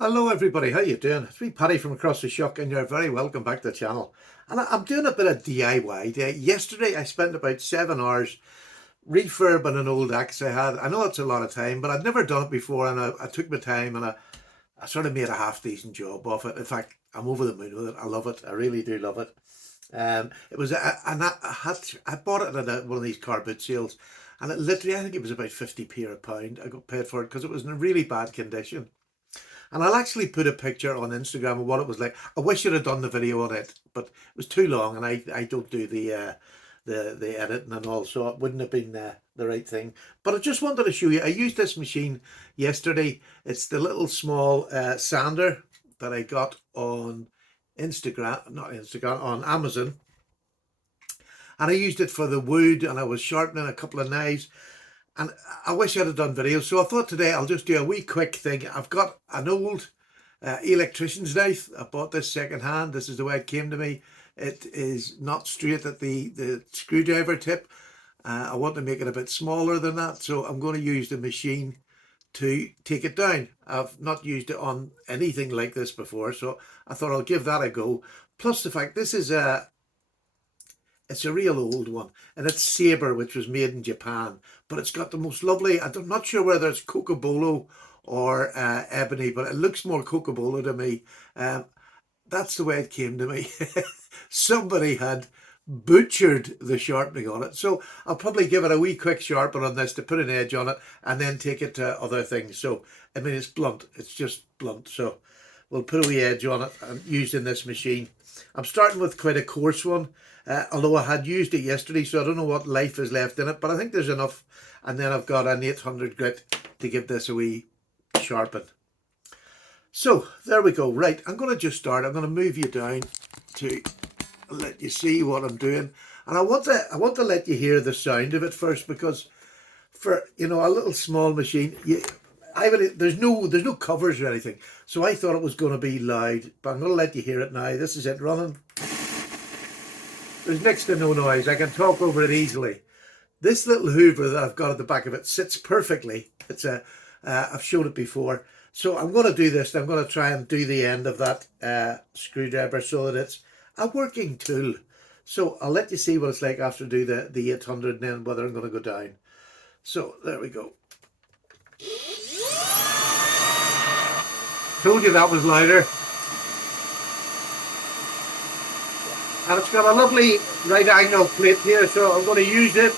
Hello everybody, how you doing? It's me Paddy from across the shop and you're very welcome back to the channel. And I'm doing a bit of DIY today. Yesterday I spent about 7 hours refurbing an old axe I had. I know it's a lot of time, but I'd never done it before, and I took my time, and I sort of made a half decent job of it. In fact, I'm over the moon with it. I love it. I really do love it. It was I bought it at one of these car boot sales, and it literally, I think it was about 50p or a pound. I got paid for it because it was in a really bad condition. And I'll actually put a picture on Instagram of what it was like. I wish I'd have done the video on it, but it was too long, and I don't do the editing and all, so it wouldn't have been the right thing. But I just wanted to show you. I used this machine yesterday. It's the little small sander that I got on Instagram, not Instagram, on Amazon. And I used it for the wood, and I was sharpening a couple of knives. And I wish I'd have done videos. So I thought today I'll just do a wee quick thing. I've got an old electrician's knife. I bought this second hand. This is the way it came to me. It is not straight at the screwdriver tip. I want to make it a bit smaller than that. So I'm going to use the machine to take it down. I've not used it on anything like this before. So I thought I'll give that a go. Plus the fact this is it's a real old one, and it's Sabre, which was made in Japan. But it's got the most lovely, I'm not sure whether it's Cocobolo or ebony, but it looks more Cocobolo to me. That's the way it came to me. Somebody had butchered the sharpening on it. So I'll probably give it a wee quick sharpen on this to put an edge on it and then take it to other things. So, I mean, it's blunt. It's just blunt. So we'll put a wee edge on it and using this machine. I'm starting with quite a coarse one, although I had used it yesterday, so I don't know what life is left in it, but I think there's enough. And then I've got an 800 grit to give this a wee sharpen. So there we go. Right, I'm going to just start. I'm going to move you down to let you see what I'm doing, and I want to let you hear the sound of it first, because for a little small machine, there's no covers or anything, so I thought it was going to be loud, but I'm going to let you hear it now. This is it running. There's next to no noise. I can talk over it easily. This little Hoover that I've got at the back of it sits perfectly. I've showed it before. So I'm going to do this. I'm going to try and do the end of that screwdriver so that it's a working tool. So I'll let you see what it's like after I do the 800 and then whether I'm going to go down. So there we go. Told you that was louder. And it's got a lovely right angle plate here, so I'm going to use it.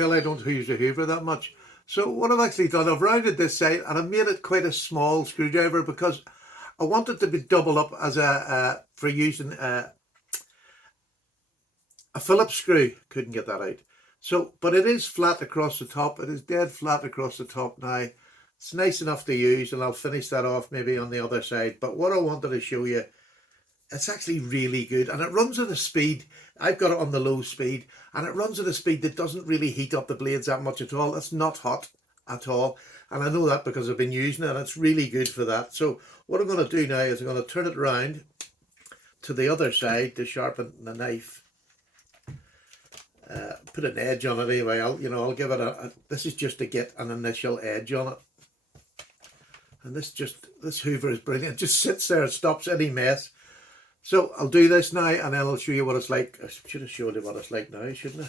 tell I don't use a hoover that much. So what I've actually done, I've rounded this side and I've made it quite a small screwdriver because I want it to be double up as for using a Phillips screw. Couldn't get that out. So, but it is flat across the top. It is dead flat across the top now. It's nice enough to use, and I'll finish that off maybe on the other side. But what I wanted to show you, it's actually really good, and it runs at a speed. I've got it on the low speed, and it runs at a speed that doesn't really heat up the blades that much at all. It's not hot at all, and I know that because I've been using it, and it's really good for that. So what I'm going to do now is I'm going to turn it around to the other side to sharpen the knife. Put an edge on it anyway. I'll give it this is just to get an initial edge on it. And this hoover is brilliant. It just sits there and stops any mess. So I'll do this now, and then I'll show you what it's like. I should have showed you what it's like now, shouldn't I?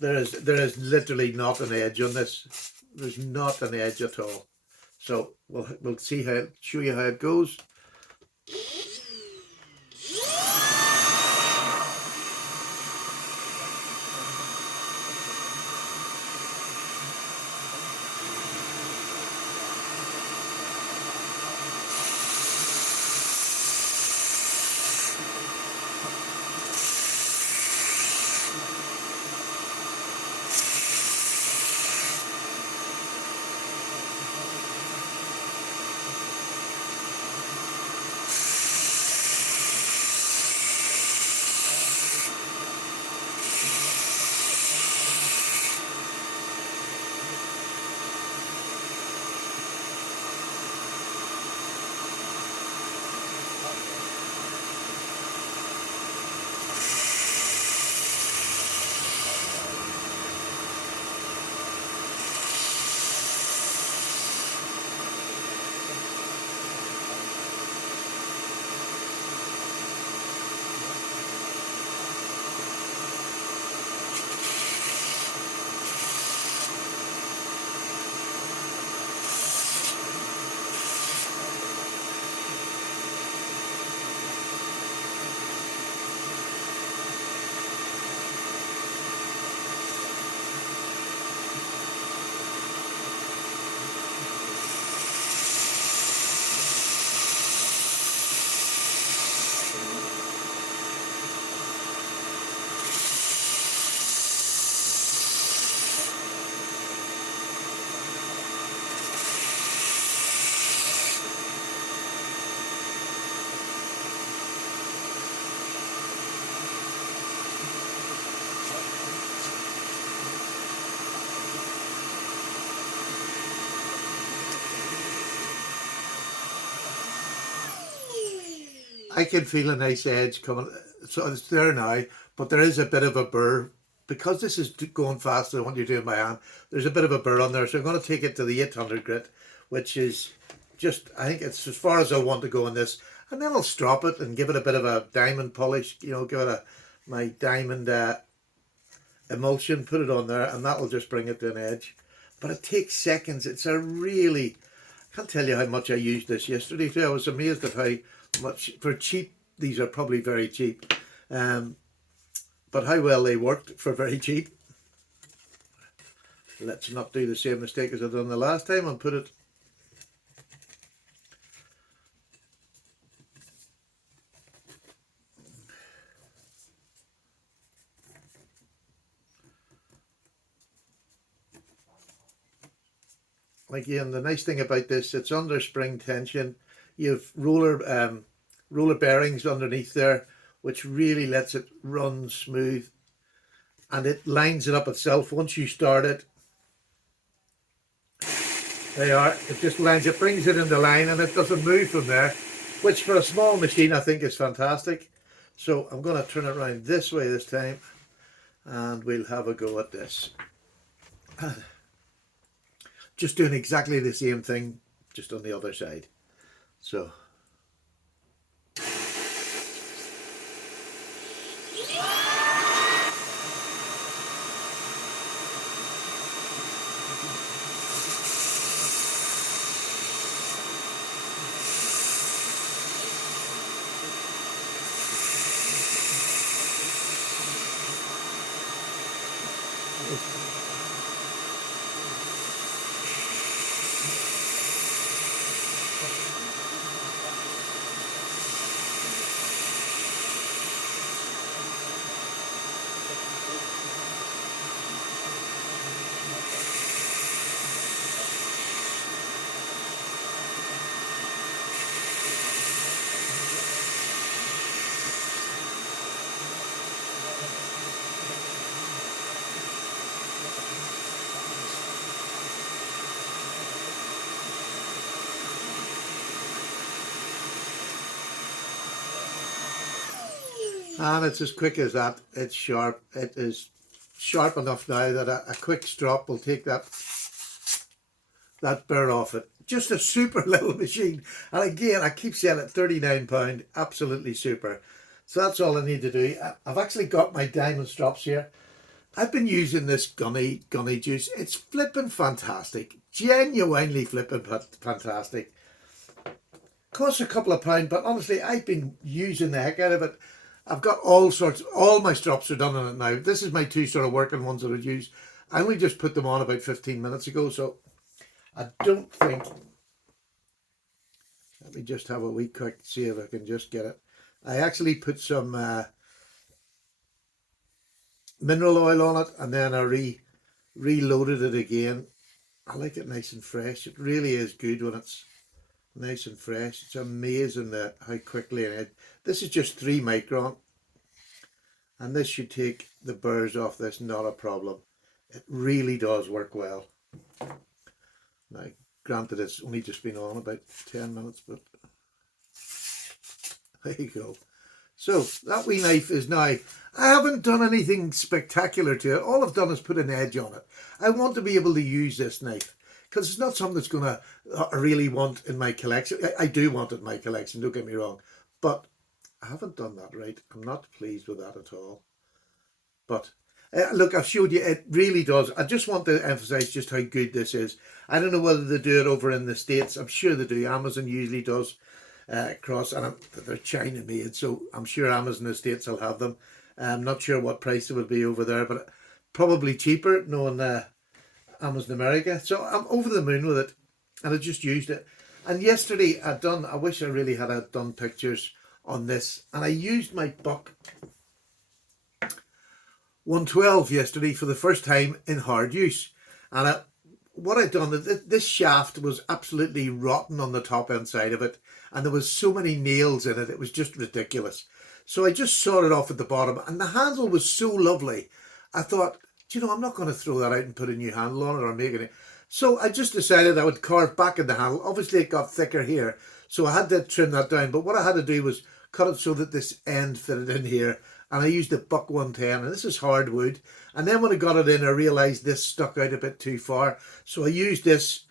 There is literally not an edge on this. There's not an edge at all. So we'll show you how it goes. I can feel a nice edge coming, so it's there now, but there is a bit of a burr. Because this is going faster than what you're doing by hand, there's a bit of a burr on there, so I'm going to take it to the 800 grit, which is just, I think it's as far as I want to go on this, and then I'll strop it and give it a bit of a diamond polish, give it my diamond emulsion, put it on there, and that'll just bring it to an edge. But it takes seconds. It's a really, I can't tell you how much I used this yesterday too. I was amazed at how much, for cheap, these are probably very cheap, but how well they worked for very cheap. Let's not do the same mistake as I done the last time and put it again. The nice thing about this, it's under spring tension. You've roller bearings underneath there, which really lets it run smooth, and it lines it up itself once you start it. There you are. It just lines it, brings it into line, and it doesn't move from there, which for a small machine I think is fantastic. So I'm going to turn it around this way this time, and we'll have a go at this. Just doing exactly the same thing, just on the other side. So And it's as quick as that. It's sharp. It is sharp enough now that a quick strop will take that burr off it. Just a super little machine. And again, I keep saying it, £39, absolutely super. So that's all I need to do. I've actually got my diamond strops here. I've been using this Gunny juice. It's flipping fantastic. Genuinely flipping fantastic. Costs a couple of pounds, but honestly, I've been using the heck out of it. I've got all my strops are done on it now. This is my two sort of working ones that I've used. I only just put them on about 15 minutes ago, so I don't think, let me just have a wee quick, see if I can just get it. I actually put some mineral oil on it, and then I reloaded it again. I like it nice and fresh. It really is good when it's nice and fresh. It's amazing how quickly it. This is just 3 micron, and this should take the burrs off this, not a problem. It really does work well. Now, granted, it's only just been on about 10 minutes, but there you go. So that wee knife is now, I haven't done anything spectacular to it. All I've done is put an edge on it. I want to be able to use this knife because it's not something that's going to I really want in my collection. I do want it in my collection, don't get me wrong, but I haven't done that right. I'm not pleased with that at all. But look, I've showed you, it really does. I just want to emphasize just how good this is. I don't know whether they do it over in the States. I'm sure they do. Amazon usually does. Across, and they're China made, so I'm sure Amazon in the States will have them. I'm not sure what price it would be over there, but probably cheaper knowing Amazon America. So I'm over the moon with it, and I just used it. And yesterday I wish I really had done pictures on this, and I used my Buck 112 yesterday for the first time in hard use. And what I'd done, this shaft was absolutely rotten on the top end side of it, and there was so many nails in it, it was just ridiculous. So I just sawed it off at the bottom, and the handle was so lovely. I thought, I'm not going to throw that out and put a new handle on it or make it. So I just decided I would carve back in the handle. Obviously it got thicker here, so I had to trim that down. But what I had to do was cut it so that this end fitted in here, and I used a Buck 110, and this is hardwood. And then when I got it in, I realised this stuck out a bit too far, so I used this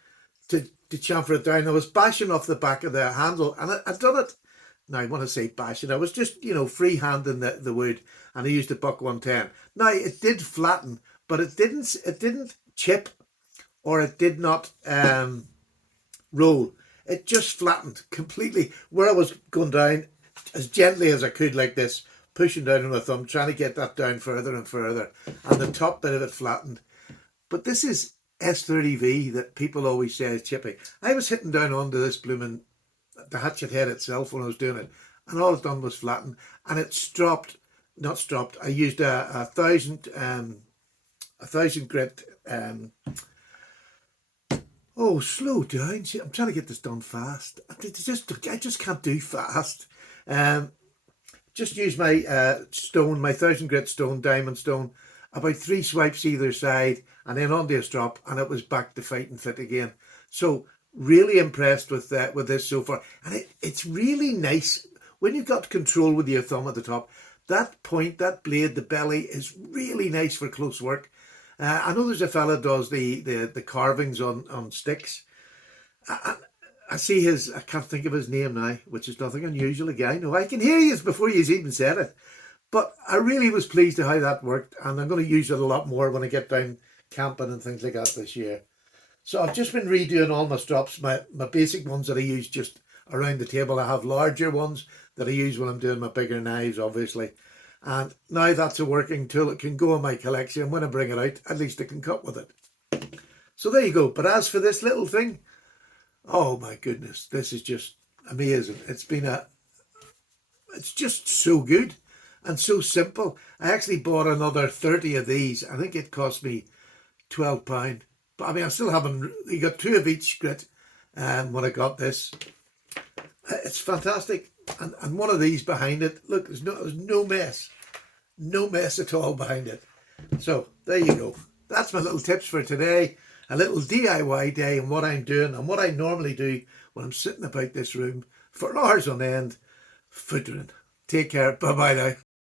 to chamfer it down. I was bashing off the back of the handle, and I'd done it. Now, when I say bashing, I was just, free-handing the wood, and I used a Buck 110. Now, it did flatten, but it didn't chip, or it did not roll. It just flattened completely. Where I was going down as gently as I could, like this, pushing down on my thumb, trying to get that down further and further, and the top bit of it flattened. But this is S30V that people always say is chippy. I was hitting down onto this blooming, the hatchet head itself when I was doing it, and all it done was flatten, and it not stropped. I used a thousand grit. Oh, slow down! See, I'm trying to get this done fast. I just can't do fast. Just use my stone, my 1000 grit stone, diamond stone, about 3 swipes either side, and then onto a strop, and it was back to fight and fit again. So really impressed with this so far, and it's really nice when you've got control with your thumb at the top. That point, that blade, the belly is really nice for close work. I know there's a fella does the carvings on sticks. I see I can't think of his name now, which is nothing unusual. Again, no, I can hear you before you even said it. But I really was pleased with how that worked, and I'm going to use it a lot more when I get down camping and things like that this year. So I've just been redoing all my strops, my basic ones that I use just around the table. I have larger ones that I use when I'm doing my bigger knives, obviously. And now that's a working tool. It can go in my collection. When I bring it out, at least I can cut with it. So there you go. But as for this little thing, oh my goodness, this is just amazing. It's just so good and so simple. I actually bought another 30 of these. I think it cost me £12. But I mean, I still haven't, you got 2 of each grit when I got this. It's fantastic. And one of these behind it, look, there's no mess. No mess at all behind it. So there you go. That's my little tips for today. A little DIY day and what I'm doing and what I normally do when I'm sitting about this room for hours on end, footering. Take care. Bye-bye now.